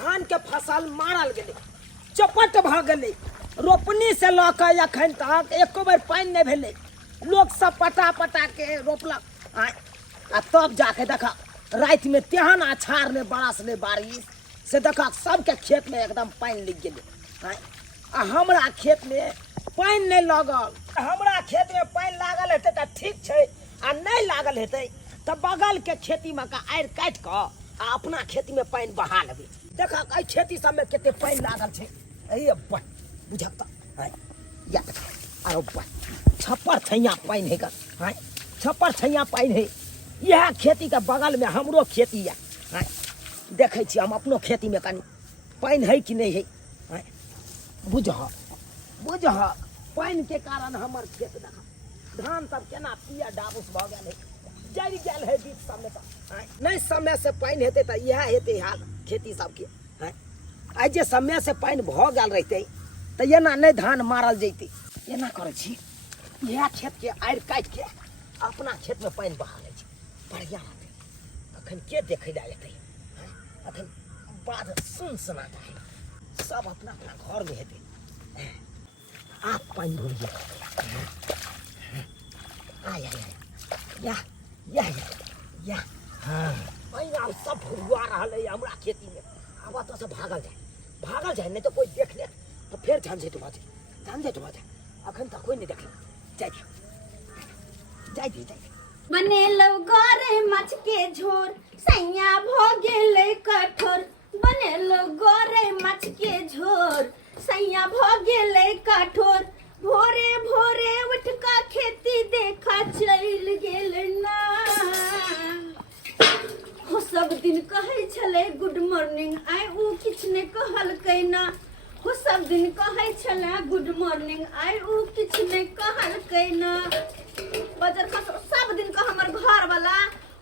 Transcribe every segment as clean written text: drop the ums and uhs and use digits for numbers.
धान के फसल मारल गेलै, चपट भ गेलै। रोपनी से लऽ कऽ अखन तक एको बेर पानि नहि भेलै। लोग सब पटा पटा के रोपलक आ तब जाके देखा राति में तेहन अछाड़ ने बरस ने बारिश से देखा सबके खेत में एकदम पानि लग गेलै। आ हमरा खेत में पानि नहीं लगल। हमरा खेत में पानि लागल हेतै तऽ ठीक छै, आ नहीं लागल हेतै तऽ बगल के खेती में का आड़ि काटि कऽ आ अपना खेती में पानि बहा लेबै। देखा एहि खेती सब में कते पानि लागल छै। ये बड़ बुझक तऽ या आरो बड़ छप्पर छैया पानि है ग, छप्पर छैया पानि है। यह खेती के बगल में हमरो खेती है। देखे छी हम अपनो खेती में कनी पानि है कि नहीं है। बुझह बुझह पानि के कारण हमर खेत देखा धान सब केना पिया डाबूस भ गेल है, जरि गेल है बीच सब में। नहीं समय से पानि हेतै तऽ इएह हेतै हाल खेती सबके। आइ जे समय से पानि भ गेल रहितै तऽ एना नहीं धान मारल जैतै। एना करै छी इएह खेत के आड़ि काटि के अपना खेत में पानि बहा लै छी, बढ़िया रहतै। अखन के देखै लए एतै, अखन बाध सुनसनाटा है, सब अपना अपना घर में हेतै। आप पानि भर गया आय या या या हाँ पानि आब सब भुरवा रहल है हमरा खेती में। आब तो से भागल जाए नहीं तो कोई देख ले तो फिर झंझट भऽ जाए। अखन तक कोई नहीं देखल जाए बनेलो गोरे मछ के झोर सैया भ गेलै कठोर। बनेलो गोरे मछ के झोर सैया भ गेलै कठोर। भोरे भोरे उठ का खेती देखा चल गेल ना। हो सब दिन कहै छलै गुड मॉर्निंग, आइ उ किछ ने कहलकै ना। हो सब दिन कहै छलै गुड मॉर्निंग, आइ उ किछ ने कहलकै ना। बजर सब दिन का हमर घर वाला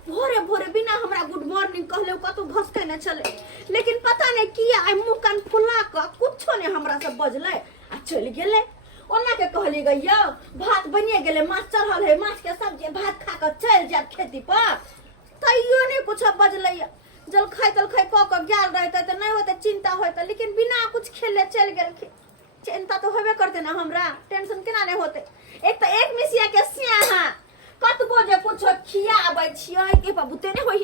भोरे भोरे बिना हमरा गुड मॉर्निंग कहले कतौ भसके न चले। लेकिन पता नहीं किया आई मुंह कान फुला क कुछो ने हमरा से बजले आ चल गेले। ओना के कहली गई यौ भात बनिए गेले, माछ चढ़ल है, माछ के सब्जी भात खा के चल जाब खेती पर। तैयो नहीं कुछ बजले। जल खाई क क गेल रहते त नहीं होते चिंता होते, लेकिन बिना कुछ खेले चल गेल। चिंता तो होबे करते ना, हमरा टेंशन केना नहीं होते। एक तो एक मिसिया के सिया कतबो जे कुछो खियाबै छियै के बाबूते ने होई,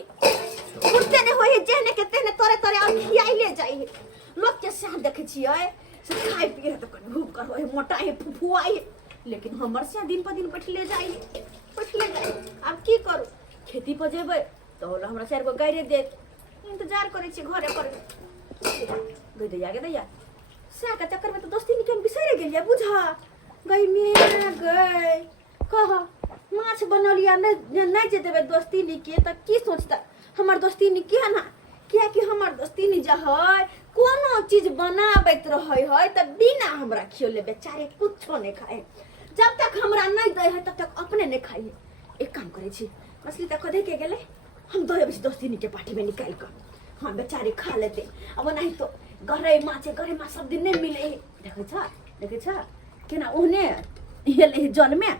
उठते ने होई, जेहने के तेहने तोरे तोरे आ खियाइले जाइ। लोग के साथ देखे छियै से खाई पिए त कनी भूख कर होई, मोटा है, फुफुआई, लेकिन हमर से दिन पर दिन बैठले जाइ। अब की करू, खेती पर जेबै तो होला हमरा 4 गो गाड़ी दे, इंतजार करे छी घरे पर। गई दैया से का चक्कर में तो दोस्ती निकल बिसरे गेलिया। बुझा गई में गई कह माछ बनलिया नहीं जे देवे दोस्ती निके त की सोचता हमर दोस्ती निके है ना। क्या कि हमर दोस्ती नि जे है कोनो चीज बनाबैत रहै है त बिना हमरा खियोले बेचारे कुछो नहीं खाए। जब तक हमरा नहीं दे है तब तक अपने नहीं खाई। एक काम करे छी मछली तक दे के गेले, हम दो दोस्ती निके पार्टी में निकाल कर हम बेचारे खा लेते। अब नहीं तो गहरे माछ सब दिन नहीं मिले। देखे छ केना ओहने हेले जल में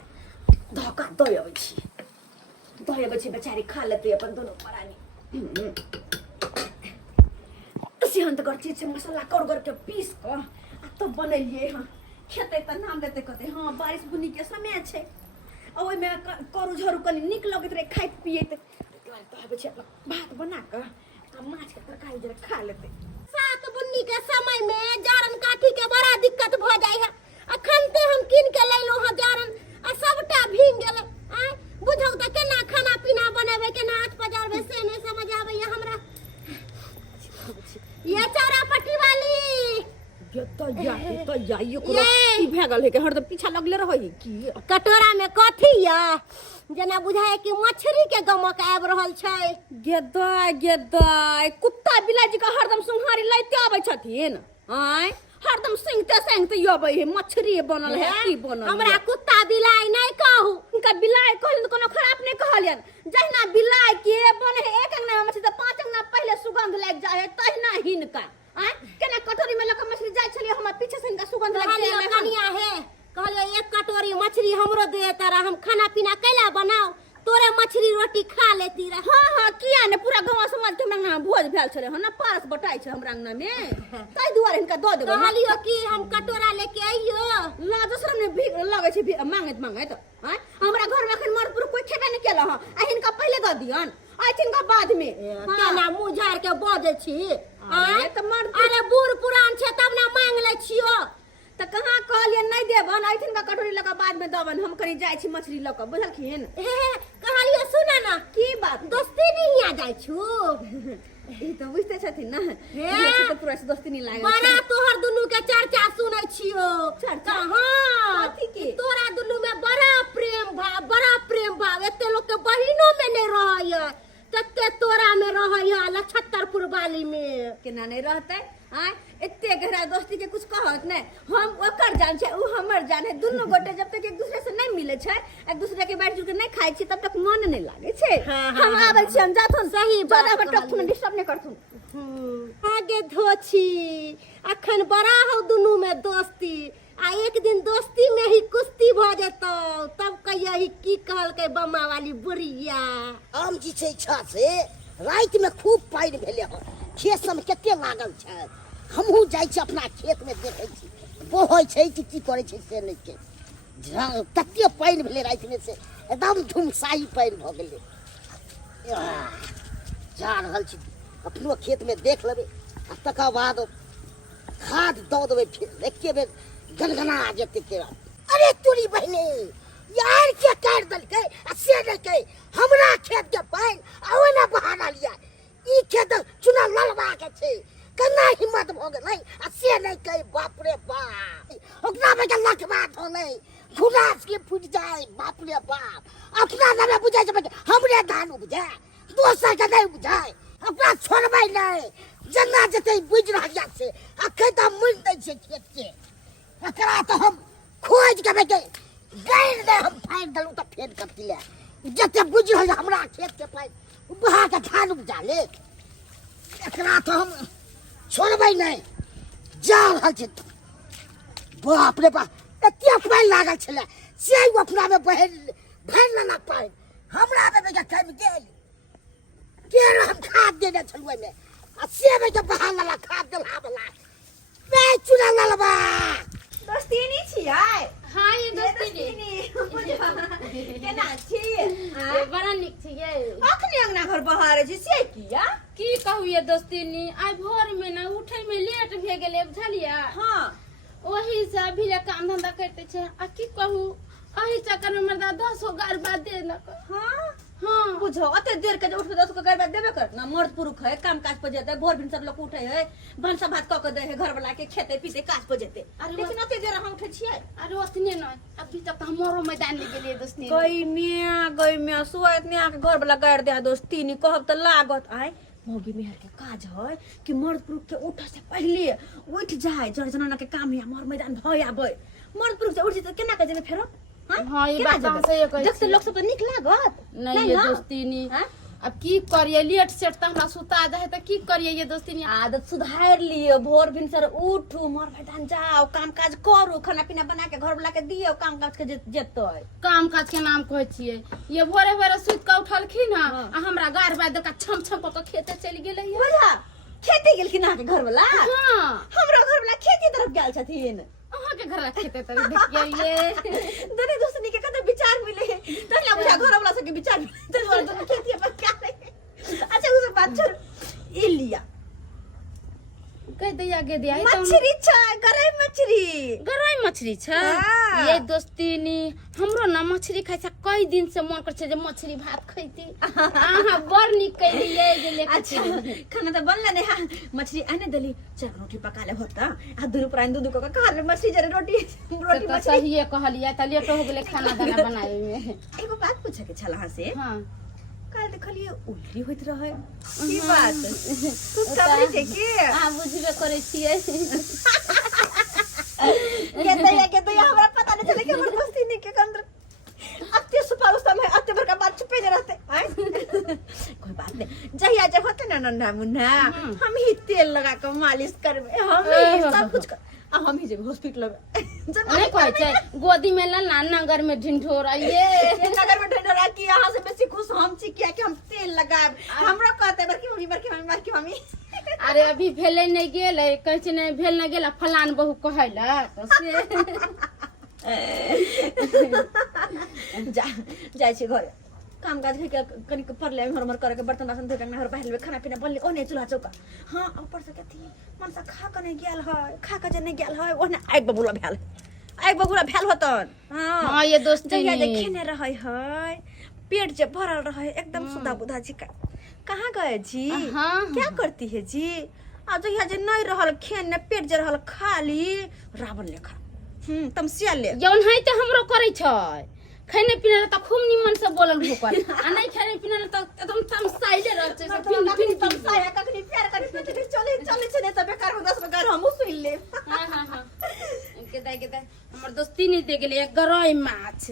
धक्का दय छी बेचारी खा लेते अपन दोनों परानी। सिहंत कर चीज से मसाला कर के पीस कर तो बनलिए। हाँ खेते त नाम लेते कहते हाँ बारिश बुनी के समय छे, ओइ में करू झरू कनी निक लगत रे खाई पिए त कहबे छै भात बना के माछ के तरकारी जरा खा लेते। सात बुन्नी के समय में जारन काठी के बड़ा दिक्कत भ जाय है। अखन ते हम किन के लैलो ह जारन आ सबटा भींग गेले। आ बुझौ त केना खाना पीना बनावे, केना हाथ पजारवे से नहीं समझ आवे है हमरा। ये चारा पट्टी वाली तो यो की भे गेल है के हरदम पीछा लगले रहै की। कटोरा में कथी या जना बुझाय कि मछली के गमक आब रहल छै। गेदाय कुत्ता बिलाई जी का हरदम सुंघारी लैते आबै छथिन। आय हरदम सिंगते आबै है मछली बनल है की बनल। हमरा कुत्ता बिलाई नहीं कहू, उनका बिलाई कहलिन तो कोनो खराब नहीं कहलियन। जहिना बिलाई के बने है एक अंगना मछली तो 5 अंगना पहले सुगंध लग जाए है, तहिना हिनका आय केना कटोरी में लक मछली जाय छलिए हमर पीछे से इनका सुगंध लग जाए है। कनिया है कहलियो एक कटोरी मछली हमरो दे तारा, हम खाना पीना कैला बनाओ तोरे मछली रोटी खा लेती रह। हाँ हाँ किया ने पूरा गांव समाज के हमरा भोज भेल छले ह ना पारस बटाई छै हमरा अंगना में तै दुआरे हिनका द देबो कहलियो कि हम कटोरा लेके आइयो लाज शरम ने भीख लगे छै मांगत हैं हमरा घर में अखन मरपुर कोई खेबे नहीं केला ह आ हिनका पहले द दियन आ हिनका बाद में केना मुंह झाड़ के बजे छी। अरे त मर अरे बूढ़ पुरान छै तब ना मांग ले छियो। त कहां कहलिए नहीं देबन आइथिन का कटोरी लगा बाद में दबन हम कनी जाय छी मछली ल के बुझलखिन। कहलियो सुना ना की बात दोस्ती नहीं आ जाय छु। ई तो बुझते छथिन ना ये तो पूरा से दोस्ती नहीं लागे बड़ा तोहर दुनु के चर्चा सुनै छियो। चर्चा हां कथी के तोरा दुनु में बड़ा प्रेम भाव एते लोग के बहिनो में नहीं रहय तते तोरा में रहय लछत्तरपुर वाली में केना नहीं रहते हां एते गहरा दोस्ती के कुछ कहत नहीं हम ओकर जान छै उ हमर जान है दुनु गोटे जब तक एक दूसरे से नहीं मिले छै एक दूसरे के बैठ जुके नहीं खाइ छी तब तक मन नहीं लागे छै। हम आबै छी हम जाथुन सही बात ज्यादा टकथुन डिस्टर्ब नहीं करथुन आगे धोछी अखन बड़ा हो दुनु में दोस्ती आ एक दिन दोस्ती में ही कुश्ती भ जेतो तब कहिए की कहल के बम्मा वाली बुढ़िया। आम जी छै इच्छा से रात में खूब पानि भेले हो खेत सब कते लागल छै हमहू जाय छी अपना खेत में देखे छी बोहै छै कि की करे छै से नहीं के कते पानि भेले रात में से एकदम धुमसाई पानि भ गेले जा रहल छी अपनो खेत में देख लेबे आ तकर बाद खाद दऽ देबै फिर एके बेर गनगना जेते केरा। अरे तोरी बहने यार के काट दलकै आ से नहीं हमरा खेत के पानि आवे ना बहाना लिया ई खेत चुना ललवा के छै कना हिम्मत भ गेलै आ से नहीं बाप रे बाप ओकरा में के लखवा धोलै खुलास के फुट जाए बाप रे बाप अपना नामे बुझाय छै हमरे धान उपजा दोसर के नहीं बुझाय अपना छोड़बै नहीं जना जते बुझ रहलिया से अखै त मुन दै छै खेत के एकरा तो हम खोज के बेटे गैर दे हम फाइन दलू तो फेर कति ले जते बुझ रहल हमरा खेत के पाइ बहा के धान उपजा ले एकरा तो हम छोड़बै नहीं जा रहल छै बाप रे बाप एते पाइ लागल छले से अपना में भैर लेना पाइ हमरा में बेटा कम गेल केर हम खाद देने छलुए में आ से में के बहा लला खाद देला वाला बे चुना ललबा दोस्ती नहीं छियै। हाँ ये दोस्ती केना छी बड़ा निक छियै अखनी अंगना घर बहारे छी से किया की कहू ये दोस्ती नी आइ भोर में ना उठे में लेट भे गेले बुझलिया हां ओही से अभी ले काम धंधा करते छे आ की कहू एही चक्कर में मर्दा 10 गार बाद देलक। हां हाँ बुझो अते देर के उठ के 10 गार बाद देबे कर ना मर्द पुरुष है काम काज पर जेते भोर दिन सब लोग उठे है भनसा भात क के दे है घर वाला के खेते पीते काज पर जेते लेकिन अते देर हम उठे छियै। अरे ओतने न अभी तक तो हमरो मैदान ले गेलिए दोस्ती गई मिया सुआ इतने आके घर वाला गाड़ दे दोस्ती नी कहब त लागत आय मोगी मेहर के काज है कि मर्द पुरुष के उठे से पहले उठ जाए जड़ जनाना के काम है मोर मैदान भय आबे मर्द पुरुष से उठ जेते केना के जेबे फेरो हाँ ये बात हम सही कहै छी जब से लोग सब निक लागत नहीं ये दोस्ती नी अब की करिए लेट सेट त हमरा सुता जाए त की करिए ये दोस्ती नी आदत सुधार लियो भोर भिन सर उठू मोर मैदान जाओ काम काज करू खाना पीना बना के घर वाला के दियो काम काज के जेतै काम काज के नाम कहै छियै ये भोरे भोरे सुत के उठलखिन ह आ हमरा गार बाद का छम छम क खेते चली गेलै बुझा खेती गेलखिन अहाँ के घर वाला हां हमरो घर वाला खेती तरफ गेल छथिन अहाँ के घर ला खेते तर देखिए ये दोनों दोस्तनी के कते विचार मिले तहला बुझा घर वाला सब के विचार मिले तो दोनों खेती पर क्या अच्छा उस बात छोड़ ई लिया कह दिया गे दिया मछली छै गरई मछली छ हाँ। ये दोस्ती नी हमरो ना मछली खाइ छ कई दिन से मन कर छै जे मछली भात खैती आहा बड़ निक कैलिए जे लेके अच्छा खाना तो बनला ने हां मछली आने दली चार रोटी पका ले होता आ दूर प्राण दूध को खा ले मछली जरे रोटी तो मछली सही कहलिए त लेट हो गेले खाना दाना बनावे में एगो बात पूछे के छला से हां काल देखलिए उल्टी होइत रहे की बात तू खबरी छै की हां बुझबे करे छियै के तो हमरा पता नहीं चले कि हमर दोस्ती नहीं के अंदर अत्ते सुपाव समय अत्ते भरका बात छुपे नहीं रहते आय कोई बात नहीं जहिया जब होते ना नन्ना मुन्ना हम ही तेल लगा के मालिश करबे हम ही सब कुछ कर हम ही जे हॉस्पिटल में नहीं कहै छै गोदी में लला नगर में ढिंढोरा ये नगर में ढंढोरा की यहाँ से बेसी खुश हम छी किया कि हम तेल लगाब हमरा कहते बड़की मम्मी अरे अभी भेले नहीं गेल कहै छै नहीं भेल नहीं गेल फलान बहू कहैला तो से जाय छी घर काम काज के कनी पड़ले हमर करे के बर्तन बासन धोके नहर पहले खाना पीना बनले ओने चूल्हा चौका हां ऊपर से कथी मनसा खा के नहीं गेल है खा के जे नहीं गेल है ओने आग बबुला भेल आग बबुला भेल होतन हां ये दोस्त जहिया देखे ने रहे है पेट जे भरल रहे एकदम सुधा बुधा जी का कहाँ गए जी क्या करती है जी आ जहिया जे नहीं रहल खेन ने पेट जे रहल खाली रावण लेखा तमसिया ले जौन है त हमरो करे छै खाने पीने त खूब निमन से बोलल भूकल आ नहीं खाने पीने त एकदम तमसाइले रह छै फिन फिन तमसाया कखनी प्यार करे चले चले छै त बेकार में 10 बेकार हमहु सुन ले हां के दाई हमर दोस्ती नहीं दे गेले एक गरई माछ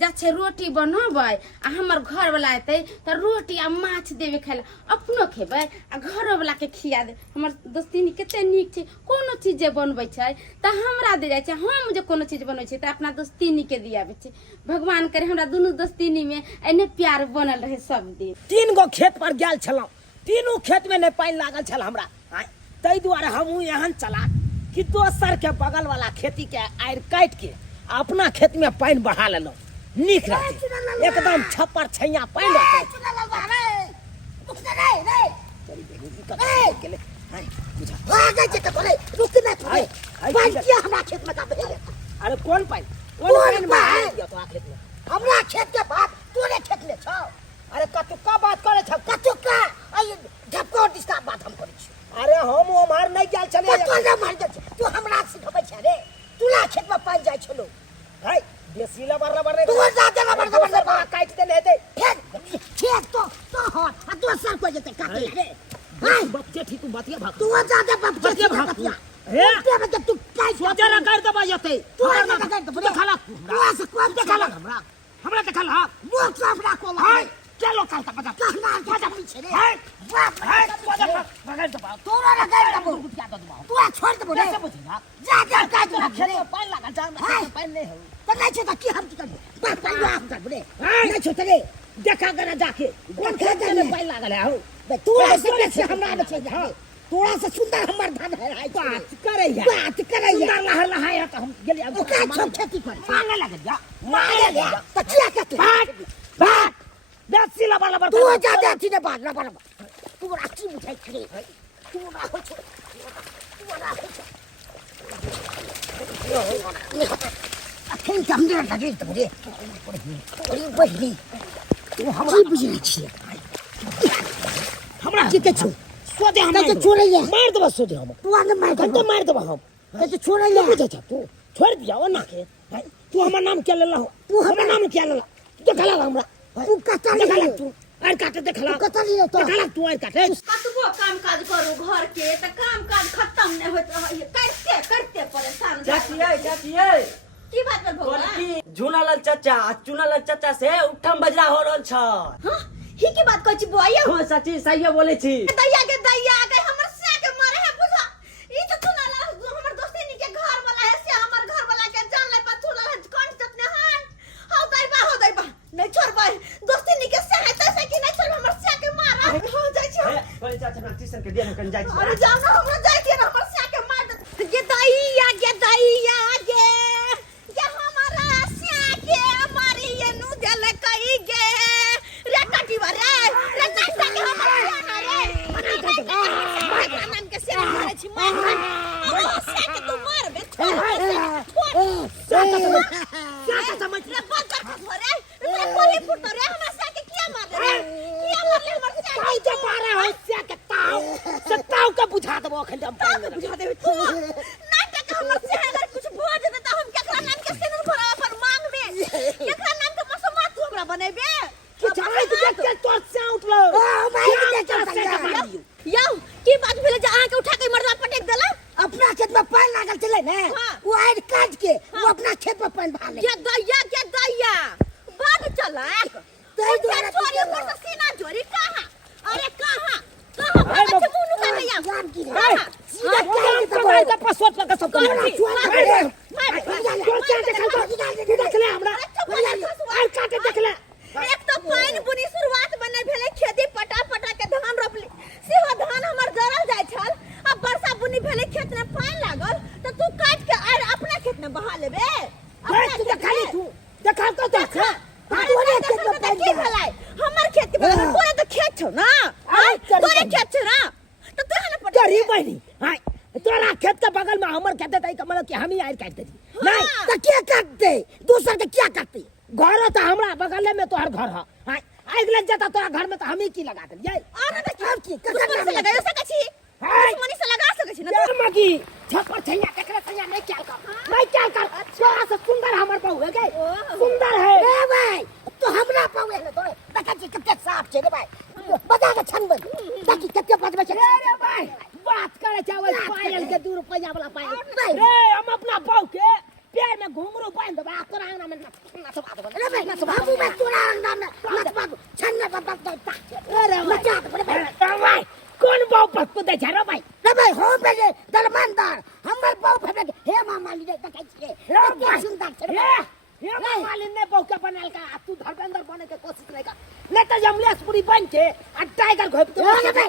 जा छै रोटी बनबै आ हमर घर वाला एतै त रोटी आ माछ देबे खाइला अपनो खेबै आ घरो वाला के खिया दे हमर दोस्ती नहीं कते नीक छै कोनो चीज जे बनबै छै त हमरा दे जाय छै हम जे कोनो चीज बनबै छै त अपना दोस्ती नहीं के दियाबे छै भगवान करे हमरा दुनू दोस्ती नहीं में एने प्यार बनल रहे सब दिन 3 गो खेत पर गेल छलौ तीनों खेत में ने पानी लागल छल हमरा तै दुआरे हमहू एहन चला कि दोसर के बगल वाला खेती के आएर काट के अपना खेत में पानी बढ़ा लेलौ नीक रहे एकदम छप्पर छैया पानी रहते अरे कौन पानी हमरा खेत के बात तोरे खेत में छौ अरे कतुका बात करे छ कतुका झपको डिस्का बात हम करै छी अरे हम हमार नहीं गेल छले तू ना मार दे तू हमरा सिखबै छ रे तूला खेत में पानी जाय छलो है बेसी लबर रे तू जाते लबर काट दे हेते फेर खेत तो हो आ दोसर को जते काटे रे हां बच्चे ठीक बतिया भाग तू जाते बच्चे भाग हे ते तू काई सोचे ना कर दबा जते तू ना कर दबा देखला तू से कोन देखला हमरा देखला मुख साफ राखो हां चलो काल का पता कहना पता पीछे रे है बाप है बगल दबा तोरा ना कर दबो तू छोड़ दबो रे कैसे बुझिना जा जा का तू खेत में पानी लगा जा पानी नहीं हो तो नहीं छो की हम की कर बाप पानी आप कर रे नहीं छो रे देखा कर जाके कौन खेत में पानी लगा है हो तू से हमरा में छे हां तोरा से सुंदर हमर धान है बात करैया सुंदर लहर लहाया त हम गेली अब का छोड़ खेती कर मांगे लगे जा मारे ले तो क्या कहते बात बेसी लबर तू जा दे ने बात लबर तू राखी बुझाई खरे तू ना हो छो तू ना हो छो अखन समझे लगे तो रे अरे बहिनी तू हमरा बुझी छी हमरा की के छो सोदे हम तो छोड़ ले मार दबा सोदे हम तू आगे मार दबा हम तो छोड़ ले बुझे छ तू छोड़ दिया ना के तू हमर नाम क्या लेला हो तू हमर नाम क्या लेला देखला हमरा तू कता देखला ले तू और काटे देखला कता ले तो देखला तू और काटे कतबो काम काज करू घर के त काम काज खत्म नहीं होत रहे करते परेशान चाचिए की बात कर भौला झूनालाल चाचा से उठम बजरा हो रहल छ हां ही की बात कहै छी बुआइया हो चाची सही बोले छी दैया के हमर से के मारे है बुझा ई तो सुनाला हमर दोस्ती नी के घर वाला है से हमर घर वाला के जान ले पछुला है कौन जतने हन हो दैबा नहीं छोड़बा दोस्ती नी के से है तसे कि नहीं छोड़ हमर से के मारा हो जाय छी बोले चाचा ना ट्यूशन के दिन कन जाय छी अरे जान हमरा जाय के हमर से के मार दे ये दैया के हमारा से के मारी ये नु जल कई गे रे कटिवा रे काटा के हमर रे नाम के से मारे छी मार से के तू मार बे समझ ले बात कर रे रे कोली फुट रे हमरा से के किया मार रे हमर से ताऊ जे मारे हो से के ताऊ का बुझा देबो अखन हम पानी बुझा देबे तू ना के हमर से अगर कुछ भोज दे त हम केकरा नाम के से भरा पर मांग में केकरा नाम के मसमा तू हमरा बनेबे कि चलाई तू देख के तोर से उठलो यौ की बात भेले जे अहाँ के उठा के मर्दा पटक देला अपना खेत में पानी लागल चले ना वो आड़ काट के वो अपना खेत में पानी बहा ले के दैया बाद चला तै द्वारा छोरी पर से सीना जोरी कहां अरे कहां बच्चे मुंह का दैया जान की रे सीधा वो क्या हम के पगार का पासवर्ड लगा सब कौन छुआ रे देख ले हमरा आई काटे देख ले एक तो पाइन बुनी शुरुआत बने भेले खेती पटा पटा के धान रोपली सेहो धान हमर जरल जाय छल अब वर्षा बुनी भेले खेत में पाइन लागल तो तू काट के आर अपना खेत में बहा लेबे तू खाली तू देखा तो देख तोरे खेत में की भलाई हमर खेत के बगल में तोरे तो खेत छौ ना तोरे खेत छौ ना तो तोहे न पटा तेरी बहनी हां तोरा खेत के बगल में हमर खेत है मतलब कि हम ही आर काट दे नहीं तो क्या काटते दूसरा के क्या काटते घर तो हमरा बगल में तोहर घर है हां आग लग जाता तोरा घर में तो हम ही की लगा दे और न और की दुश्मन से लगा सकै छी दुश्मनी से लगा सकै छी ना यार मगी छपर छैया देखले छैया नहीं क्या कर नहीं क्या कर तोरा से सुंदर हमर बहू है के सुंदर है ए भाई तो हमरा पावे ले तोरे देखा छी कते साफ छे रे भाई बता के छन बन ताकि कते बजबे छे रे भाई बात करे चावल पायल के 2 रुपया वाला पायल रे हम अपना बहू के पैर में घुंघरू बांध देबा तोरा अंगना में नच बात बन रे भाई बाबू मैं तोरा अंडा में मत बाबू छन में बाबा तो अरे मचा दे भाई कौन बहू पक्को दे जा रे भाई रे भाई हो बेटे दरमानदार हमर बहु फेटे हे मामा ली देखै छिए रे सुंदर छे रे ये मालिन ने बहू के बनल का तू धर्मेंद्र बने के कोशिश नहीं कर नहीं तो जमलेशपुरी बन के आ टाइगर घोप तो रे भाई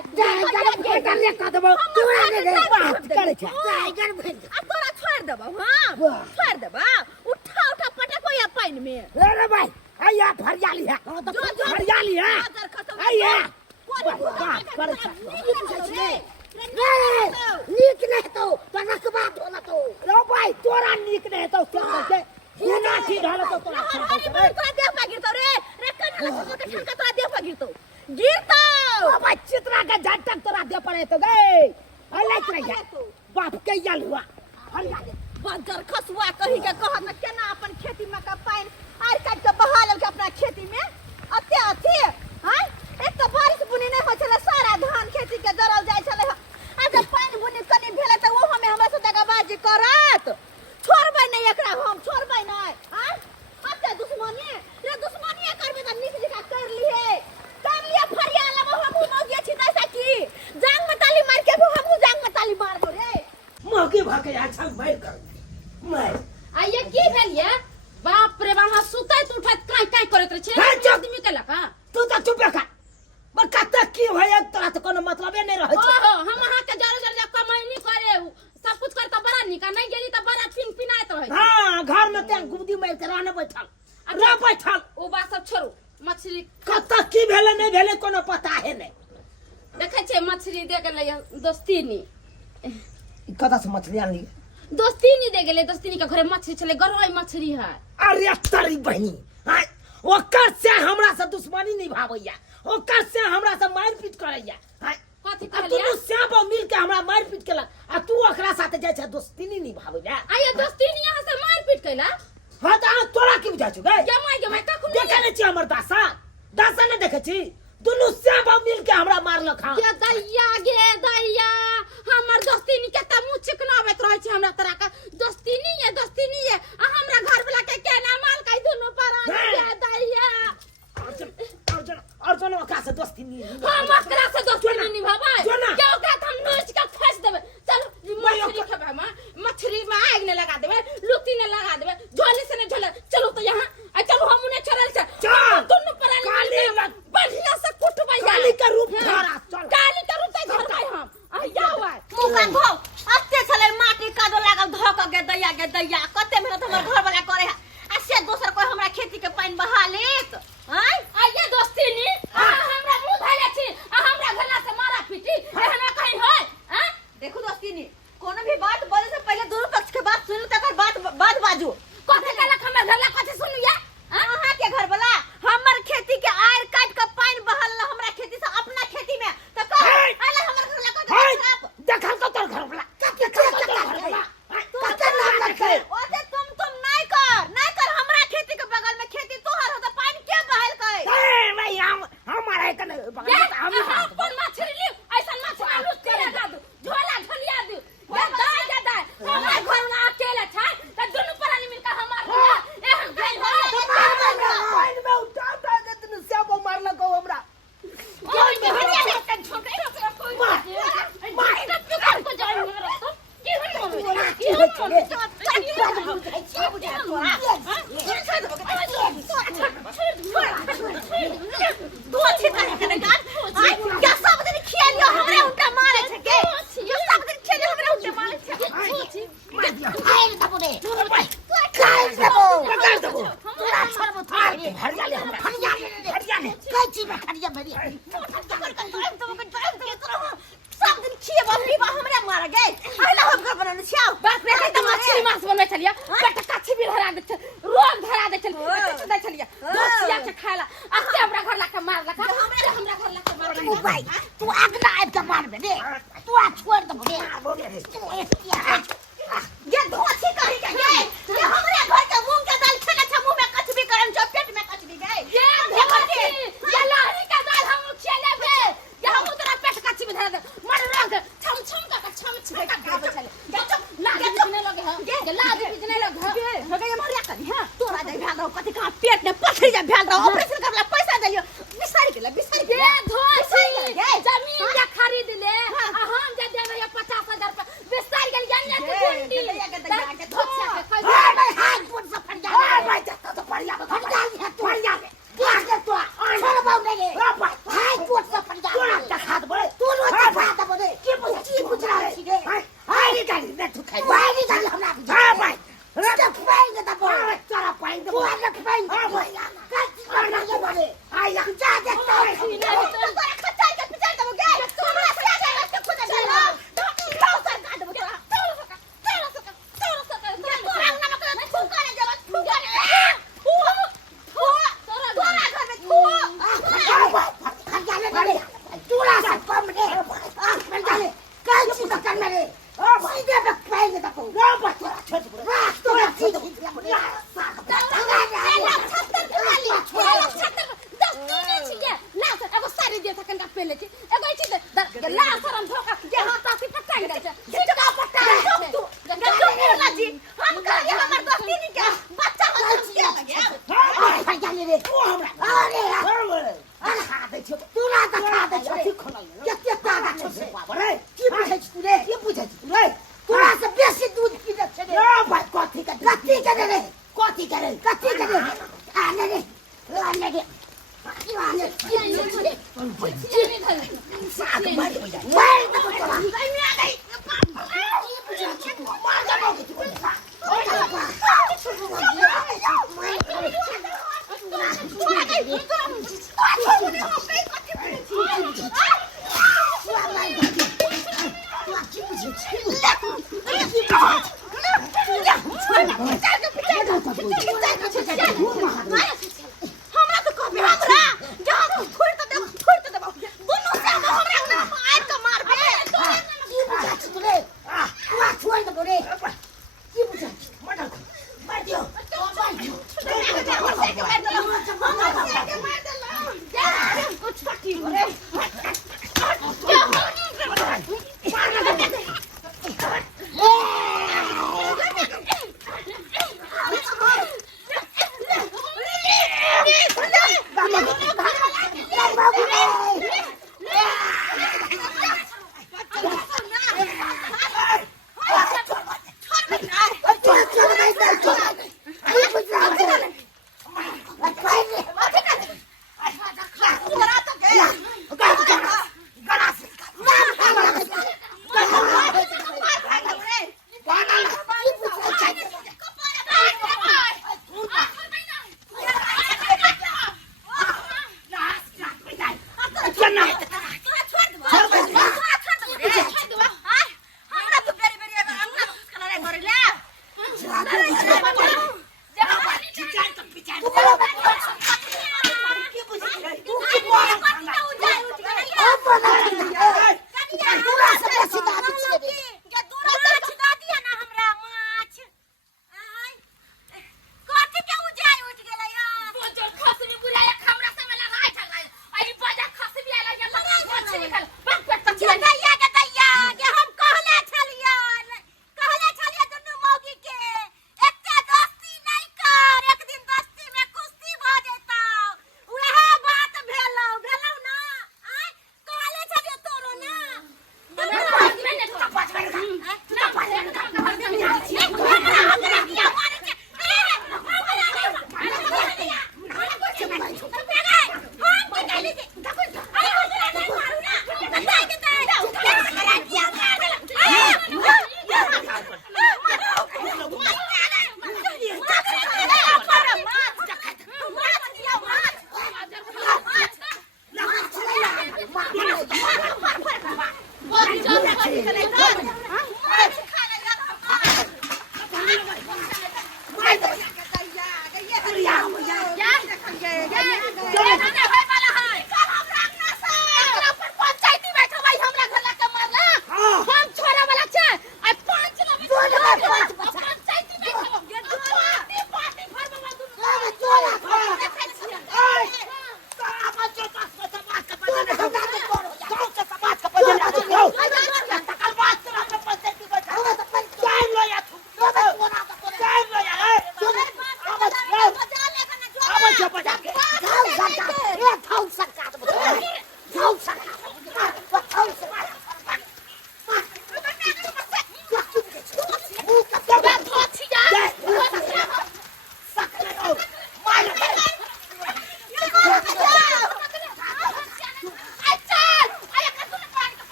टाइगर ने का देबो तोरा रे बात करे छै टाइगर भाई आ तोरा छोड़ देबो हां छोड़ देबा उठा उठा पटको या पाइन में रे भाई आया फरियाली है फरियाली है आया बात करे छै नीक नहीं तो रखबा धोला तो रो भाई तोरा नीक नहीं तो क्या के ना ठीक हाल तो तोरा तोरा देह पर गिरतो रे कन्हला से के ठनका तोरा देह पर गिरतो ओ भाई चित्रा का झटक तोरा दे पड़े तो गए अलग रह बाप के याल हुआ फरियाली बंदर खसुआ कही के कहत न केना अपन खेती में का पाइन आर काट के बहा लेल के अपना खेती में अते अथी हां एक तो बारिश बुनी नहीं हो छले सारा धान खेती के जरल जाय छले आ जब पाइन बुनी कनी भेले त वो हमें हमरा से दगाबाजी करत छोड़बै नहीं एकरा हम छोड़बै नहीं हां अते दुश्मनी रे दुश्मनी करबे त नीक जका कर लिए फरियाला में हम मौगिया छी तैसा की जांग में ताली मार के हम जांग में ताली मार दो रे मौके भागे अच्छा मार कर मार आ ये की भेल ये बाप रे वहां सुतैत उठैत काई काई करत रहे हाँ, छे चुप। आदमी के लका तू तो चुप रखा पर कत्ता की होय तोरा तो कोनो मतलबे नहीं रहे छै ओहो हम अहाँ के जर जर कमाई करे सब कुछ करे त बड़ा निका नहीं गेली त बड़ा फिन फिनाइत रहे हां घर में ते गुदी मार के रहने बैठल रे बैठल ओ बात सब छोड़ू मछली कत्ता की भेले नहीं भेले कोनो पता है नहीं देखे छे मछली दे गेले दोस्तीनी कदा से मछली आन ली दोस्तीनी दे गेले दोस्तीनी के घरे मछली छले गरई मछली है अरे तारी बहनी हां ओकर से हमरा से दुश्मनी निभावैया ओकर से हमरा से मारपीट करैया हां कथि तू कहलिया श्याम मिल के हमरा मारपीट केलक आ तू ओकरा साथे जाय छै दोस्तीनी निभावैया आये दोस्तीनी यहाँ से मारपीट कैला हां त तोरा की बुझा छु गए गमाई कखनो देखे नहीं छी हमर दासा दासा नहीं देखे छी दुनु श्याम मिल के हमरा मारलक हां के दैया गे दैया हमर दोस्तीनी के त मुंह चिकनाबैत रहे छै हमरा तरह का दोस्तीनी ये आ हमरा घर वाला के केना माल कई दुनु पर गे दैया अर्जुन ओकरा से दोस्तीनी हम ओकरा से दोस्तीनी निभाबै जोना। के ओकरा हम नोच के खस देबै चल मछली खेबै हम मछली में आग ने लगा देबै लुटी ने लगा देबै झोली से ने झोले चलो तो यहाँ आ चलो हम ने छोड़ल से चल। दुनु पर काली लग- बढ़िया से कुटबै काली का रूप धरा चल काली का रूप धरबै हम आ जाओ मुका धो अते छले माटी कादो लागल धक गे दैया कते मेहनत हमर घर वाला करे है आ से दोसर कोई हमरा खेती के पानी बहा लेत हैं आ ये दोस्तीनी हमरा मुंह धैले छी आ हमरा घरला से मारा पीटी एहना कहीं होय हैं देखो दोस्तीनी कोनो भी बात बोले से पहले दोनों पक्ष के बात सुन तकर बात बाजू कथि कहलक हमर घरला कथि सुनिया अहाँ के घर वाला हमर खेती के आयर काट के पानी बहल हमरा खेती से अपना खेती में त कह हे! अले हमर घर वाला कह हाय खराब देखल तो तोर घर वाला कते नाम रखे ओते तुम नहीं कर हमरा खेती के बगल में खेती तोहर हो त पानी के बहल कई ए भाई हमारा कने हम अपन मछली ली ऐसा मछली लूट के लगा दू झोला झोलिया दू ये दाई हमरा घर में अकेले छै त दुनु पर मिल मार गे अहला हम घर बनने छियाओ बाप रे त मछली मांस बनबै छलिया पेट काछी भी धरा दे रोग धरा दे दे छलिया दोसिया के खाला अते हमरा घर लाके मार लका हमरा घर लाके मार तू भाई तू अगला आब के मार दे तू आ छोड़ दे बोले ये धोती कहि के ये हमरे घर के मूंग के दाल खाना छ मुंह में कच भी करन छ पेट में कच भी गए ये देखो ये लहरी का दाल हम खेले बे ये हम तोरा पेट काछी भी धरा दे मर रोग छम छम का छम छम का खाबे छले लागे बिजने लगे हां ये लागे बिजने लगे हो गए मरिया करी हां तोरा दे भेल रहो कथि का पेट में पथरी जा भेल रहो ऑपरेशन करला पैसा दइयो बिसारी के ये धोसी जमीन जा खरीद ले आ हम जा देबे 50,000 रुपया बिसार गेल जन्नत गुंडी के धोसिया के हां भाई हाथ पुट से फट जा हां भाई जत्ता तो बढ़िया फट जा बढ़िया क्या तो छोड़ बाऊ नहीं हां भाई हाथ पुट से फट जा तू हाथ बोले तू रो हाथ बोले की पूछ रहा है हां नहीं जानी मैं तू खाई भाई नहीं जानी हमरा हां भाई रटा पाएंगे तो बोल तेरा पाएंगे वो अलग पाएंगे हां भाई कच्ची करना ये बोले आई लग जा देखता है तोरा खच्चा के पिछड़ दबो गे तोरा से जा के खुद चलो तो लो सर काट दबो तोरा तोरा नमक थू करे जब थू करे तोरा घर में थू फट जाने वाले तूरा सब कम दे फट जाने काय चीज करना रे ओ भाई दे पाएंगे तो रो बस तोरा चीज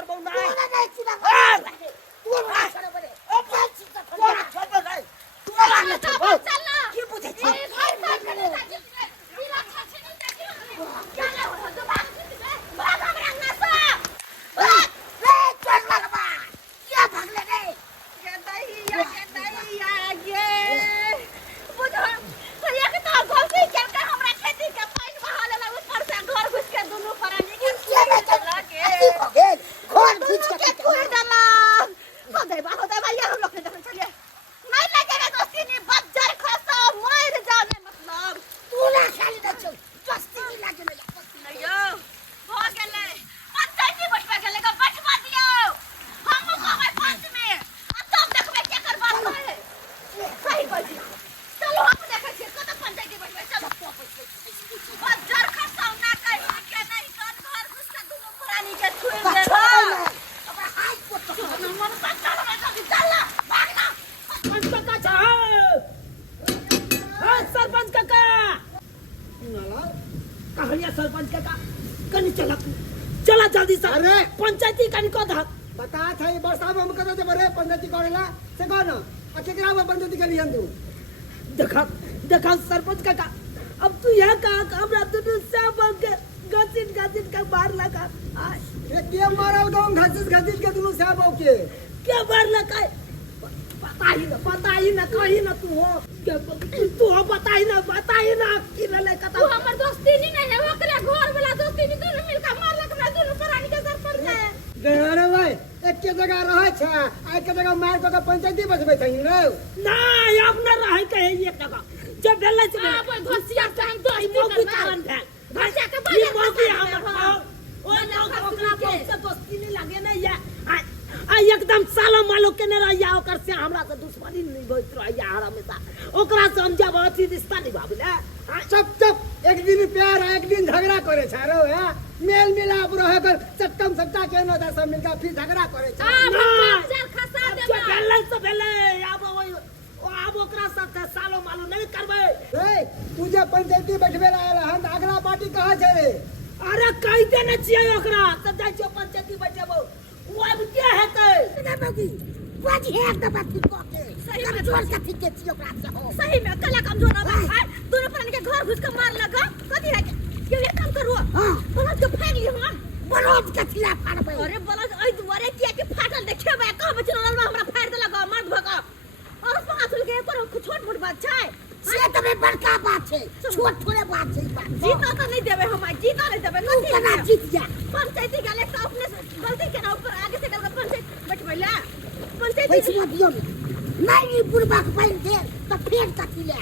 तोहर बहु ना तू नहीं चुना तू ना करे बड़े ओ बात चीज का छोड़ दे तू ना चल ना की पूछे छी घर साफ करने जाके बिना छाछे नहीं जाके क्या ना हो तो बात हमरा ना सा रे चल ललबा क्या भागले रे ये दैया ये बुझो भैया के तो गलती कर के हमरा खेती के पानी बहा लेला ऊपर से घर घुस के दोनों प्राणी के क्या चला के ऐसी हो गए खोल खींच के छोड़ डाला हो दे भैया हम लोग के देखो चलिए नहीं लगेगा दोस्ती नहीं बज्जर खसा मर जाने मतलब तू ना खाली न चल दोस्ती की लागे में नहीं हो गेले पंचायती बैठवा गेले का बैठवा दियो हम को भाई पंच में अब तब देखबे क्या करबा है सही बात चलो हम देखे छियै कत पंचायती बैठवा चलो बज्जर खसा ना कहीं के नहीं कर घर घुस के दोनों प्राणी के छुए दे अब हाथ को तो मन पकड़ में जल्दी चल भागना सरपंच काका हाँ सरपंच काका कहानिया सरपंच काका कनी चला जल्दी से अरे! पंचायती कनी को धा बता था ये बरसात में हम कहते थे बरे पंचायती करेला से कौन आ केकरा में पंचायती करी हम तू देखा सरपंच काका अब तू यहाँ का हमरा दोनों सब के गसिन का मार लगा ये के मारल गांव घसीट के दुनु से आबो के क्या मार लगा पता ही ना कहीं ना तू हो तू हो बता ही ना कि न ले तू कता हमर दोस्ती नहीं है ओकरे घर वाला दोस्ती नहीं दोनों मिलकर मारलक ना दोनों प्राणी के सर पर जाए अरे भाई एक के जगह रहे छ आ के जगह मार के पंचायती बसबे थी रे ना अब न रहे कहे एक जगह जब बेला से आ कोई घोसिया टाइम दोस्ती मौकी करना कारण है घर जाके ये बोले मौकी हमर ओए ना ओकरा बहुत से दोस्ती नहीं लगे ना या आ एकदम सालो मालो के न रहिया ओकर से हमरा से दुश्मनी नहीं होइत रहिया हमेशा ओकरा से हम जब अथी रिश्ता निभाबले चुप एक दिन प्यार एक दिन झगड़ा करे छ रो है मेल मिलाप रहे कर चट्टम सट्टा के न सब मिलकर फिर झगड़ा करे छ बच्चा खसा देबा बेला से बेले अब ओकरा साथ सालो मालो नहीं करबे रे तू जे पंचायती बैठबे रहल हन अगला पार्टी कहां छै रे अरे कहि देने छियै ओकरा तब जाय छियै पंचायती बैठेबो वो अब क्या हेतै ना बगी बाजी है एक दफा ठीक के सही कम में जोर का ठीक के छियो ओकरा से हो सही में कला कमजोर ना है दोनों प्राणी के घर घुस के मार लगा कथी है ये काम करू हां बोला तो फेंक लियो हां बरोज के खिला फाड़बे अरे बोला ओइ दुआरे किया के फाटल देखेबे कहबे चलो हमरा फाड़ देलक मर्द भगा और पाछल के पर छोट मोट बात छै से तबे बड़का बात है छोट थोड़े बात है बात जीता तो नहीं देबे हम जीता नहीं देबे तू केना जीत जा पंचायती गले तो अपने गलती के ना ऊपर आगे से गल पंचायत बैठबैला पंचायती पैसा दियो नहीं बुढ़बा के पाइन दे तो फेर कथी ले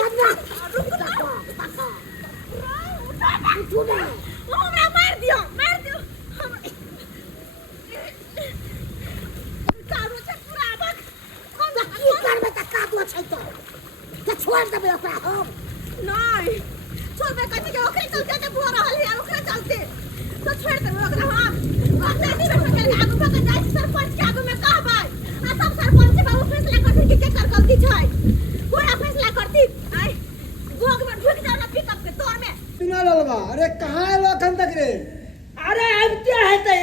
गन्ना रुक जा उठो ना हमरा मार दियो कारो से पूरा बक कौन की करबे त काटो छै तो छोड़ देबे ओकरा हम नहीं छोड़बे कथी के ओकरे चलते के बुआ रहल है ओकरे चलते तो छोड़ देबे ओकरा हां पंचायती बैठ के आगू भग जाय सरपंच के आगू में कहबै आ सब सरपंच बाबू फैसला करथि कि केकर गलती छै पूरा फैसला करथि आई भोग में ढुक जाओ ना पिकअप के तोर में बिना ललबा अरे कहां है लोखन तक रे अरे अब क्या हेतै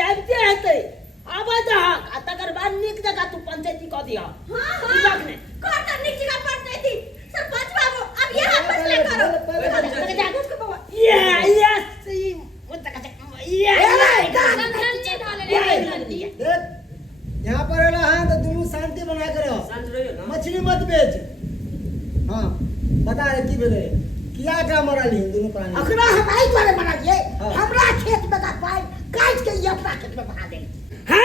आबे दहक आ तकर बाद निक जगह तू पंचायती क दिया हां कर त नीचे का पंचायती सरपंच बाबू अब यहां फैसला करो ये यहाँ पर एला है तो दोनों शांति बना के रहो शांत रहियो ना मछली मत बेच हाँ बता रे की भेले किया क्या मरल ही दोनों प्राणी अखरा हमारी द्वारे बना दिए हाँ। हमरा खेत में का पाई काट के ये अपना खेत में बहा दे है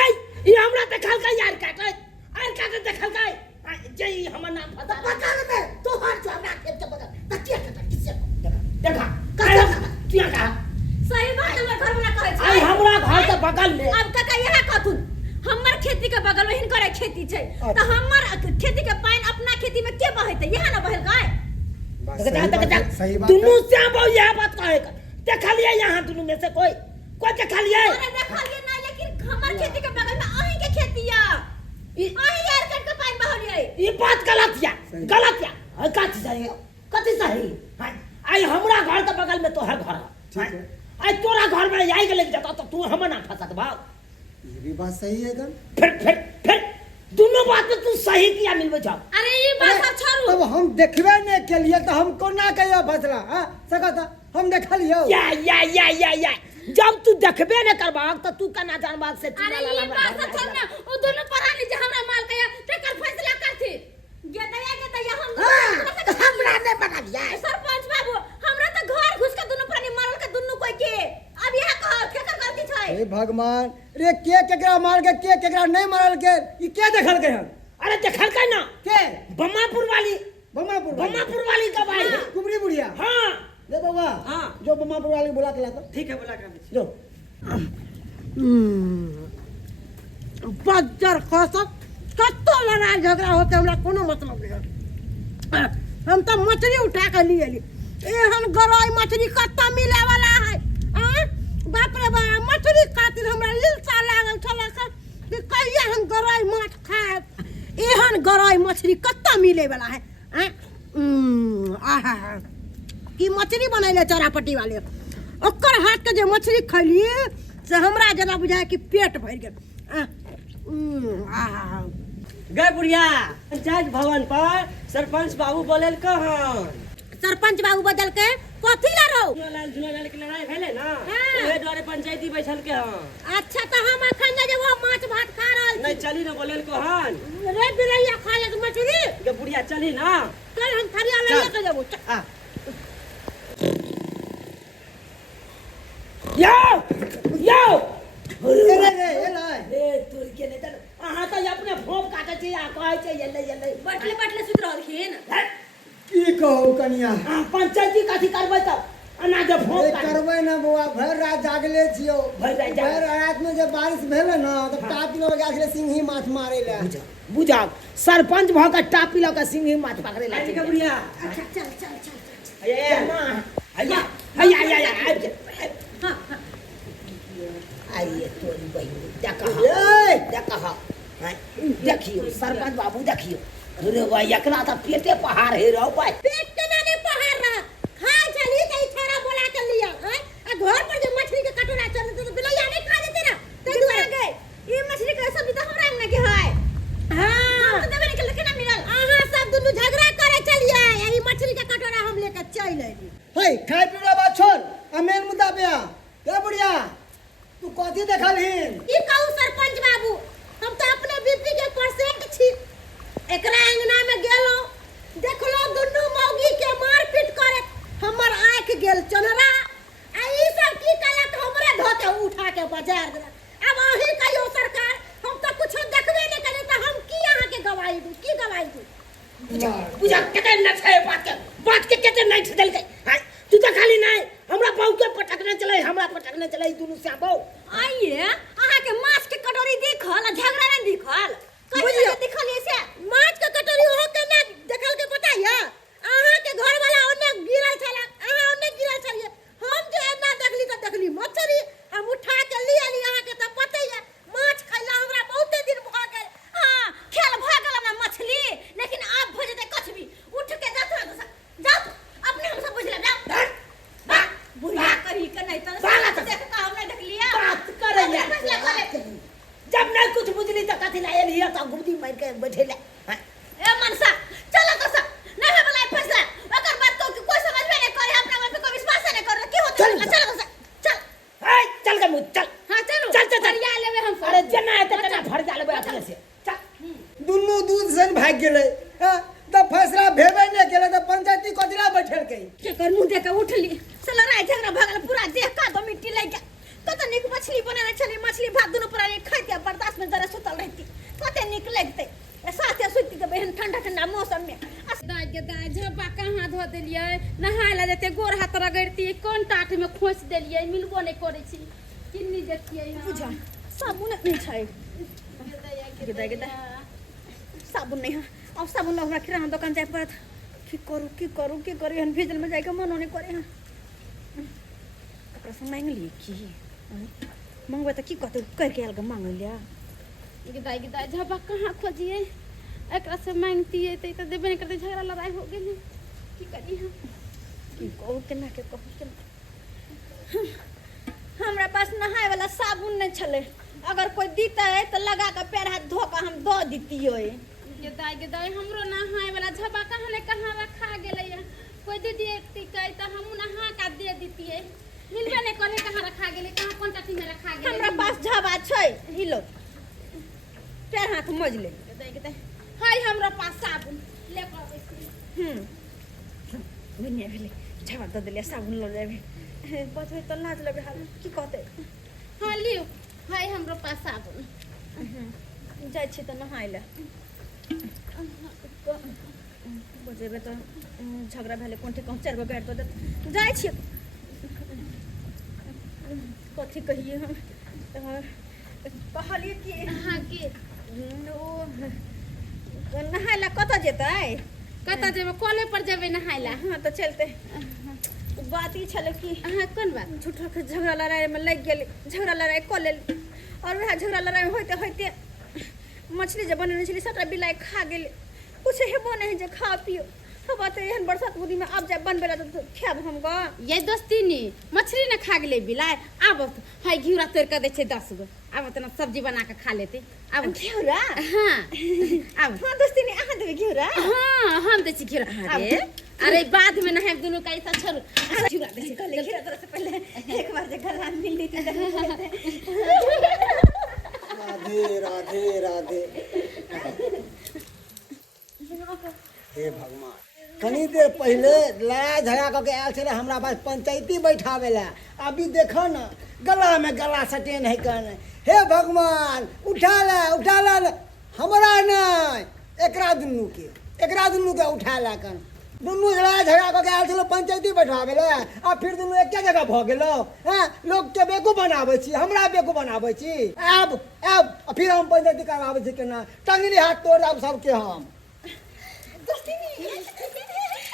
ये हमरा देखल का यार काटे देखल का जई हमर नाम तो पता पता नहीं तो हर जो हमरा खेत के बगल तकिया के किसे देखा क्या कहा सही बात है घर वाला कहै छै आई हमरा घर के बगल में अब तक यह कहथुन हमर खेती के बगल में हिनकर खेती छै तो हमर खेती के पानी अपना खेती में के बहैते यह ना बहल गाय सही बात दुनू श्याम बाबू यह बात कहे देखलिए यहाँ दुनू में से कोई देखलिए अरे देखलिए ना लेकिन हमर खेती के बगल में अहीं के खेती या अहीं यार कट के पानी बहलिए ये बात गलत या कथी सही हां आई हमरा घर के बगल में तो है घर ठीक है आज तोरा घर में आई के लग जाता तो तू हम ना फंसत भाव। ये भी बात सही है एकदम। फिर दोनों बात में तू सही किया मिलवे जाओ। अरे ये बात छोड़ू। तब हम देखबे नहीं के लिए तो हमको ना कहियो फसला हां सकता हम देख लियो। या जब तू देखबे न करबाग तो तू कना जानबाग से अरे ये बात छोड़ ना वो दोनों परानी जे हमरा माल के तेकर फैसला करथि। गेतया हम हमरा ने बना लिया सरपंच बाबू हमरा तो घर घुस के दोनों प्राणी मारल के दोनों कोई के अब यह कह केकर गलती छै। हे भगवान रे के केकरा मार के केकरा नहीं मारल के ई के देखल के हम। अरे देखल का ना के बम्मापुर वाली का भाई कुबरी बुढ़िया। हां ले बाबा हाँ। जो बम्मापुर वाली बुला के ला तो ठीक है बुला कर जो बजर खसत कत्तो लड़ाई झगड़ा होते हमरा कोनो मतलब नहीं। हम तो मछली उठा के लिए ली एहन गरई मछली कत्ता मिले वाला है। बाप रे बाप मछली खातिर हमरा लिलसा लागल छला कि कहिया हम गरई माछ खाएब। एहन गरई मछली कत्ता मिले वाला है। आहा की मछली बनैले चौरापट्टी वाले ओकर हाथ के जे मछली खैली से हमरा जना बुझाय कि पेट भर गेल। गए बुढ़िया पंचायत भवन पर सरपंच बाबू बोलेल कहन सरपंच बाबू बदल के कथी ला रहो। झुलालाल के लड़ाई भेले ना हाँ। ओहे द्वारे पंचायती बैठल के हन। अच्छा तो हम अखन जे वो माछ भात खा रहल नहीं चली ना बोलेल कहन छी रे बिरैया खा ले मछली गे बुढ़िया चली ना। कल हम थरिया ले के जेबो। आ यो रे लाई ए तोर के ने चल अहाँ तो अपने भोप काटे छी आ कहै छै ये बटले सुत रहलखिन। की कहू कनिया पंचायती कथी करबै तब अना जे भोप ए काटे करबै ना बुआ भर रात जागले छियो। भर रात जागले। भर रात में जब बारिश भेले ना तो टाटी लोग गेल सिंही माछ मारे ले। बुझाओ सरपंच भ के टापी ल के सिंही माछ पकड़े ला गे बुढ़िया अच्छा चल ये हैया आइए तोरी बहिनी देखियो सरपंच बाबू देखियो रे भाई एकरा त पेटे पहाड़ हे रहो भाई। पेट के नाने पहाड़ रहा खाए चली के छोरा बोला के लिया हैं आ घर पर जो मछली के कटोरा चलते तो बिलैया नहीं खा देते ना ते दुआरे गए ये मछली के सब्जी तो हमरा अंगना के है। हां हम तो देबे निकल के ना मिलल। आहा सब दुनु झगड़ा करे चलिए यही मछली के कटोरा हम लेके चल आइली। हे खाए पीने बात छोड़ अमेन मुद्दा पे आ। ए बुढ़िया तू कथी देखल हिन। ई कहू सरपंच बाबू हम तो अपने बीपी के परसेंट छी एकरा अंगना में गेलो देखलो दुनु मौगी के मारपीट करे हमर आंख गेल चनरा आ ई सब की कलक हमरे धोके उठा के बाजार दे। अब अही कहियो सरकार हम तो कुछ देखबे नहीं करे तो हम की अहाँ के गवाही दू की गवाही दू। बुझा केते न छै बात के केते नहीं छदल गई हां तू त खाली नहीं हमरा बाऊ के पटकने चले हमरा पटकने चले दुनु से बाऊ। आइए अहाँ के माछ के कटोरी देखल आ झगड़ा नहीं देखल कहियो देखल ऐसे माछ के कटोरी हो के ना देखल के पता है अहाँ के घर वाला ओने गिरल छला अहाँ ओने गिरल छलिए हम जे ना देखली मछली हम उठा के लिया अहाँ के त पता है माछ खैला हमरा बहुत दिन भ गेल। हां खेल भ गेल ना मछली लेकिन अब भ जते कछ भी उठ के जाओ अपने हम सब बुझ ले जाओ बुढ़िया करी के नहीं तो देख का हमने देख लिया बात करे जब नहीं कुछ बुझली त कथी लायल हिया त गुमती मार के बैठे ले। ए मनसा चलो तो सब नहीं है भला फैसला अगर बात को कोई समझ में नहीं करे अपना मन पे कोई विश्वास नहीं कर की होता है चलो तो चल ए चल के मुझ चल हां चलो चल फरिया लेवे हम अरे जना है त जना भर जा लेबे अपने से चल। दुनु दूध सन भाग गेले त फैसला भेबे नहीं केले त पंचायती कचरा बैठल के के कर मुंह देके उठली से लड़ाई झगड़ा भगल पूरा देह का दो मिट्टी लग गया कत निक मछली बनाने चली मछली भात दोनों प्राणी खाते बर्दाश्त में जरा सुतल रहती कते निक लगते साथे सुती के बहन ठंडा ठंडा मौसम में दाय झब्बा कहाँ धो देलियै नहाय ला जेते गोर हाथ रगड़ती कोन टाट में खोस देलियै मिलबो नहीं करे छी किन्नी देखियै बुझा साबुन नहीं छै गेदा साबुन नहीं है अब साबुन ला हमरा किराना दुकान जाय पड़त की करू हम भेजल में जाके मन नहीं करे हां कपड़ा से मांग ली की मंगवा त की कहते करके अलग मांग लिया दाय झब्बा कहाँ खोजिए एकरा से मांगती है तो देबे नहीं करते झगड़ा लड़ाई हो गेल की करी हम की कहू केना के कहू केना हमरा पास नहाए वाला साबुन नहीं छले। अगर कोई दीता है तो लगा के पैर हाथ धो के हम दो दीतियो। के दाई हमरो नहाए वाला झबा कहाँ रखा गेलै है। कोई दे दिए कहे तो हम नहा का दे दीतिए। मिलबे नहीं करे कहाँ रखा गेलै, कहाँ कोन टाटी में रखा गेलै। हमरा पास झबा छै, हिलो पैर हाथ मज ले। के दाई हाय हमरा पास साबुन ले के आबै छी। दुनिया भेले झबा दे देले साबुन ल लेबे। बचबे तो लाज लेबे हाल की कहते। हां लियो हाय हमरो पास साबुन। जाय छी तो नहाय ले। बजेबे तो झगड़ा भेले कोन ठे कहूं 4 गो गाड़ तो दे जाय छी। कथी कहिए हम कहलिए कि हां के नहायला कत जेतै। कत जेबे कॉले पर जेबे नहायला। हाँ तो चलते। बात ई छले कि हां कोन बात। झूठा के झगड़ा लड़ाई में लग गेली, झगड़ा लड़ाई कर लेली और वह झगड़ा लड़ाई होते होते मछली जब बने छली सबटा बिलाई खा गेली। कुछ हेबो नहीं जे खा पियो। सब बात एहन बरसात बुदी में अब जब बनबेला तो खाब हम ग। ये दोस्तीनी मछली न खा गेले बिलाय। अब हाय घिउरा तोड़ के दे छे 10 गो। अब तना सब्जी बना के खा लेते। अब घेउरा हां अब हाँ दोस्तीनी आहा देबे घेउरा। हां हम दे छी घिउरा। अरे बाद में नहे दोनों का ऐसा छोड़ घिउरा दे छी। कल घेउरा तरह से पहले एक बार जे गला मिल ली थी। राधे राधे राधे। हे भगवान, कनी देर पहले लड़ाई झगड़ा करके आयल छे हमरा पास पंचायती बैठावे ला। अभी देखो ना गला में गला सटे नहीं करने। हे भगवान उठा ला हमरा नहीं एकरा दुनू के उठा ला कर। दुनू लड़ाई झगड़ा करके आयल छे पंचायती बैठावे ला। अब फिर दुनू एक जगह भ गेलो। हैं लोग के बेकूफ बनावे छी, हमरा बेकूफ बनावे छी। अब फिर हम पंचायती करावे छी केना। टंगली हाथ तोड़ अब सबके हम।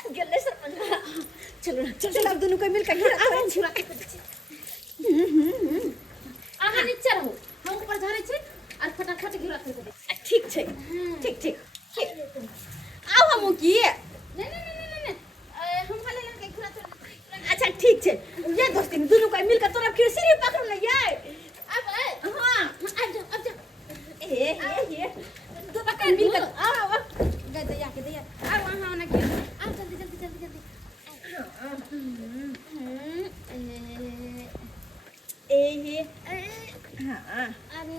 गेले सरपंच चलो ना चलो अब दोनों को मिल के घेरा करें छुरा। आहा नीचे रहो हम ऊपर झरे छी और फटाफट घिउरा तोड़ दे। ठीक छे ठीक आओ हम की नहीं हम खाली लड़के घिउरा तोड़। अच्छा ठीक छे। ये दोस्ती दोनों को मिल के तोरा फिर सिरी पकड़ ले ये। अब हां अब जा ए दो पकड़ मिल के आओ गदैया अब वहां ना घिउरा अब जल्दी ए हां अरे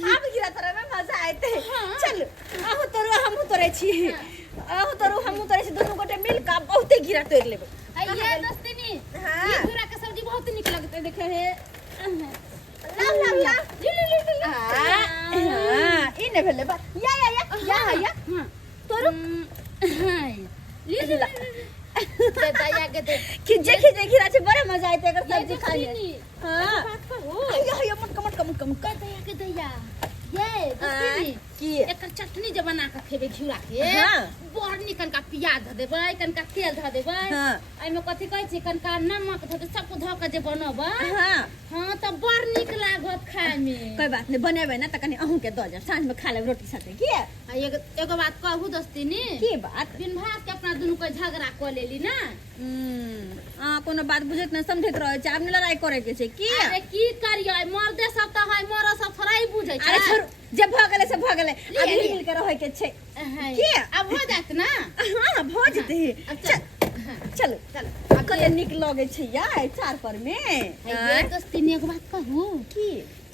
अब गिरा तोरा में मजा आते। चल आहु तोरो हमहु तोरे छी। दोनों गोटे मिल के बहुते गिरा तोड़ लेबे। ये दोस्तीनी हाँ। ये घिउरा का सब्जी बहुत निक लगते देखे है। ला हां इने भेले बा या तोरो ले दया के दे खिजे गिरा छे बड़े मजा आते अगर सब्जी खा ले। हां या मत दया के दया ये दोस्तीनी की एकर चटनी जे बना के खेबे घिउरा के। हाँ। बड़ निकन का प्याज ध देबै, कनका तेल ध देबै। हाँ। एमे कथि कहै छै कनका नमक ध दे सब ध के जे बनबै। हां हां त बड़ निक लागत खाए में। कोई बात नहीं बनेबे ना त कनी अहू के द जा सांझ में खा ले रोटी साथे की। एगो बात कहू दोस्तीनी की बात बिन भात के अपना दुनू को झगड़ा क लेली ना। कोनो बात बुझत न समझत रहे छै। आब न लड़ाई करे के छै की। अरे की करियै मर्दे सब त है मर सब थोड़ा ही बुझै छै। अरे छोड़ जे भ गेले से भ गेले अब लिए। मिल के रहे के छै की की। अब हो जात ना। हां भ जते चल अब कते निक लगे छै यार चार पर में। ये दोस्तीनी एगो बात कहू की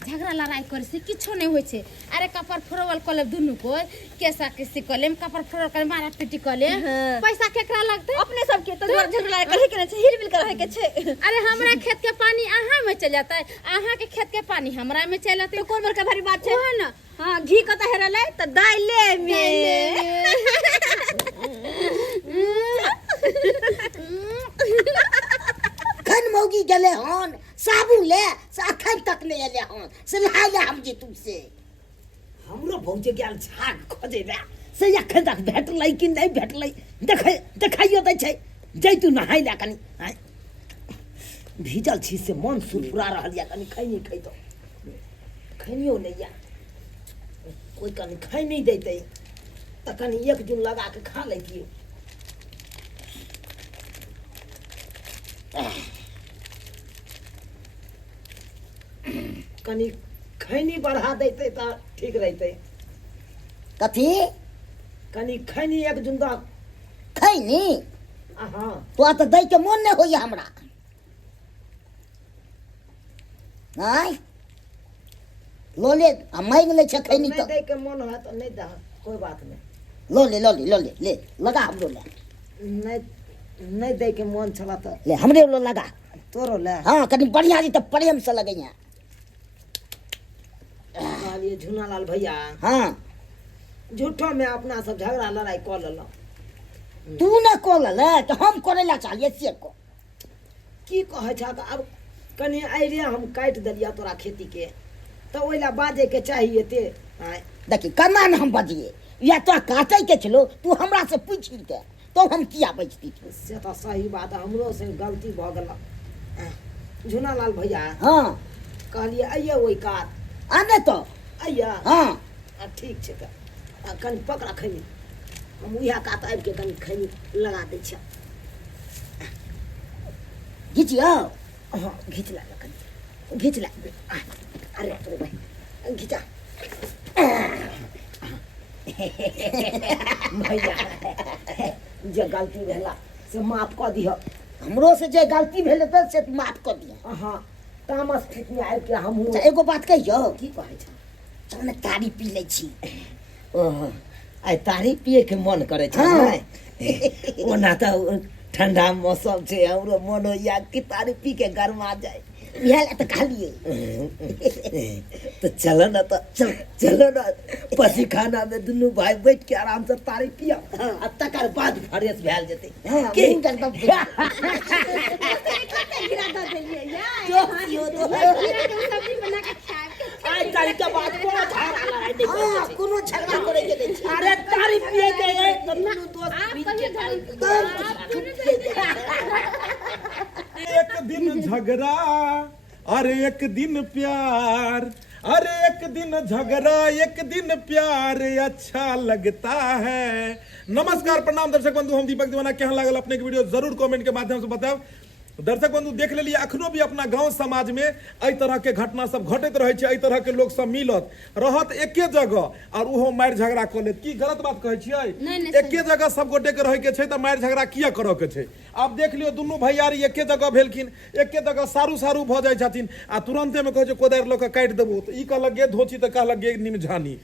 झगड़ा लड़ाई करे से किछो नहीं होय छै। अरे कपर फोरवल कले दुनू को केसा किसी कले कपर फोरवल कले मारा पिटी कले हाँ। पैसा केकरा लगते अपने सब के तो झगड़ा करे के छै हिल मिल के रहे के छै। अरे हमरा खेत के पानी अहाँ में चल जाता है, अहाँ के खेत के पानी हमरा में चल जाता है। तो कौन बड़का भारी बात छै। ओहे ना हां घी कत हेरले त दाइले में। खन मौगी गेले हन साबुन ले अखन तक ले एले हन से नहाय ले हम जे तुमसे। हमरो भौजे गेल झाग खोजे बे से अखन तक भेटलै कि नहीं भेटलै देखाइयो दै छै। जैतू नहाय ले कनी भीजल छी से मन सुरफुरा रहल या कनी खैनी खैतो खैनियो नहीं या कोई कनी खाई नहीं देते त कनी एक जून लगा के खा लेतिए। कनी खैनी बढ़ा देते तो ठीक रहते। कथी कनी खैनी एक जुंदा। खैनी हाँ तो तो दै के मन नहीं होइए हमरा। आय लो ले मांग ले छ खैनी नहीं तो दे के मन है तो नहीं दे, कोई बात नहीं। ले लगा हमरो ले। नहीं दे के मन छला तो ले हमरे लो लगा। तोरो ले। हाँ कनी बढ़िया जी तो प्रेम से लगैया। कहलिए झूनालाल भैया हाँ झूठो में अपना सब झगड़ा लड़ाई कर लेलो। तू न कोल ले तो हम करे ला चाहिए से को। की कहे छ अब कनी आइरे हम काट दलिया तोरा खेती के तो ओइला बाजे के चाहिए ते। आय देखी कना न हम बजिए या तो काटे के चलो तू हमरा से पूछ के तो हम किया बजती थी। से तो सही बात है, हमरो से गलती भ गेल। झूनालाल भैया हाँ कहलिए आइए ओइ कात आने तो आइया। हाँ ठीक छै त कनी पकड़ा खैनी हम उहा कात आबि के कनी खैनी लगा दै छ। घिचियो हाँ घीच ला कनी घीच ला। अरे तोरे भाई घिचा। भैया जे गलती भेला से माफ कऽ दिह। हमरो से जे गलती भेल त से माफ कर दिया। हाँ तामस खेत में आबि के हमहूँ अच्छा एगो बात कहियो की कहै छ। चल न तारी पी ले छी। ओह आइ तारी पिए के मन करे छ हाँ। नै ओना त ठंडा मौसम छै हमरो मन होइया कि तारी पी के गरमा जाए। इहे ला त कहलिए तो चलो ना तो चलो ना पसी खाना में दुनू भाई बैठ के आराम से तारी पिया आ तकर बाद फ्रेश भेल जेते। हाँ के मुंह एकदम गिरा दऽ देलियै यार। जो पियो तो गिरा के सब्जी बना के खाएब। आइ तारी के बाद कोनो झगड़ा लड़ाई नहीं हाँ करते। कोनो झगड़ा करे के नहीं छी। अरे तारी पिए के एक दुनू दोस्त आप मिल कहिए के तारी एक दिन झगड़ा अरे एक दिन प्यार, अरे एक दिन झगड़ा एक दिन प्यार अच्छा लगता है। नमस्कार प्रणाम दर्शक बंधु, हम दीपक दीवाना। केहन लागल अपने के वीडियो जरूर कमेंट के माध्यम से बताएब। दर्शक बंधु देख लेलिए अखनो भी अपना गांव समाज में एहि तरह के घटना सब घटैत रहे छै। एहि तरह के लोग सब मिलत रहत एके जगह और उहो मारि झगड़ा क लेत। की गलत बात कहै छियै? एके जगह सब गोटे के रहे के छै त मारि झगड़ा किया करऽ के छै? आब देख लियो दुनू भैयारी एके जगह भेलखिन, एके जगह सारू सारू भ जाइ छथिन आ तुरंते में कहै छै कोदारि लऽ के काटि देबो त ई कहलक गे धोची त कहलक गे निमझानी।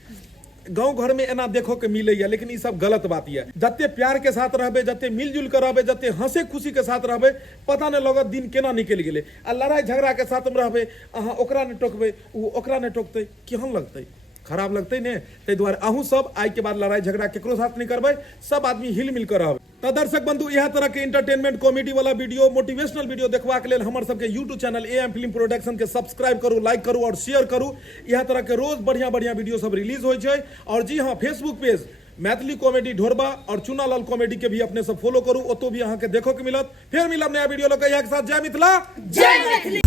गांव घर में एना देखो के मिले या, लेकिन ई सब गलत बात है। जते प्यार के साथ रहबे, जते मिलजुल कर रहबे, जते हंसे खुशी के साथ रहबे, पता नहीं लगत दिन केना निकल गेले। आ लड़ाई झगड़ा के साथ में रहबे, अहाँ ओकरा ने टोकबे, उ ओकरा ने टोकते, केहन लगते? खराब लगते ने। ताहि दुआरे अहूँ सब आई के बाद लड़ाई झगड़ा केकरो साथ नहीं करबे, सब आदमी हिल मिल कर रहबे। तो दर्शक बंधु यह तरह के इंटरटेनमेंट कॉमेडी वाला वीडियो, मोटिवेशनल वीडियो देखवा के लेल हमर सबके YouTube channel am film production के सब्सक्राइब करू, लाइक करू और शेयर करू। यह तरह के रोज बढ़िया बढ़िया वीडियो सब रिलीज हो छै। और जी हाँ, फेसबुक पेज मैथिली कॉमेडी ढोरबा और चुनालाल कॉमेडी के भी अपने सब फॉलो करू, ओतो भी अहाँ के देखो के मिलत। फिर मिलब नया वीडियो लग के साथ। जय मिथिला, जय मैथिली।